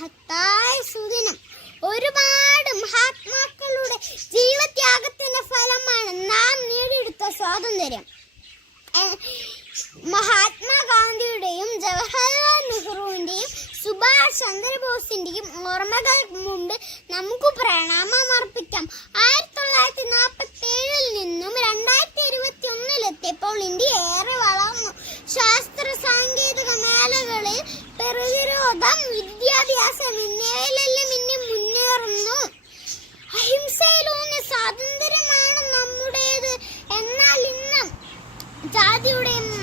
മഹത്തായ സുദിനം ഒരുപാട് മഹാത്മാക്കളുടെ ജീവത്യാഗത്തിന്റെ ഫലമാണ് നാം നേടിയെടുത്ത സ്വാതന്ത്ര്യം. മഹാത്മാഗാന്ധിയുടെയും ജവഹർലാൽ നെഹ്റുവിന്റെയും സുഭാഷ് ചന്ദ്രബോസിന്റെയും ഓർമ്മകൾ മുമ്പ് നമുക്ക് പ്രണാമം അർപ്പിക്കാം.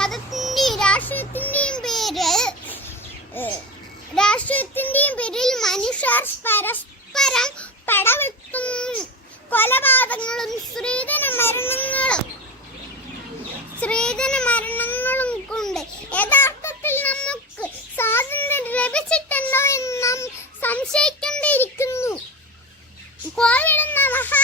മതത്തിന്റെയും രാഷ്ട്രീയത്തിന്റെയും പേരിൽ രാഷ്ട്രീയത്തിന്റെയും പേരിൽ മനുഷ്യർ പരസ്പരം പടവെട്ടും കൊലപാതകങ്ങളും സ്ത്രീധന മരണങ്ങളും സ്ത്രീധന മരണങ്ങളും കൊണ്ട് യഥാർത്ഥത്തിൽ നമുക്ക് സ്വാതന്ത്ര്യം ലഭിച്ചിട്ടുണ്ടോ എന്ന് നാം സംശയിക്കേണ്ടിയിരിക്കുന്നു. കോവിഡ് എന്ന മഹാ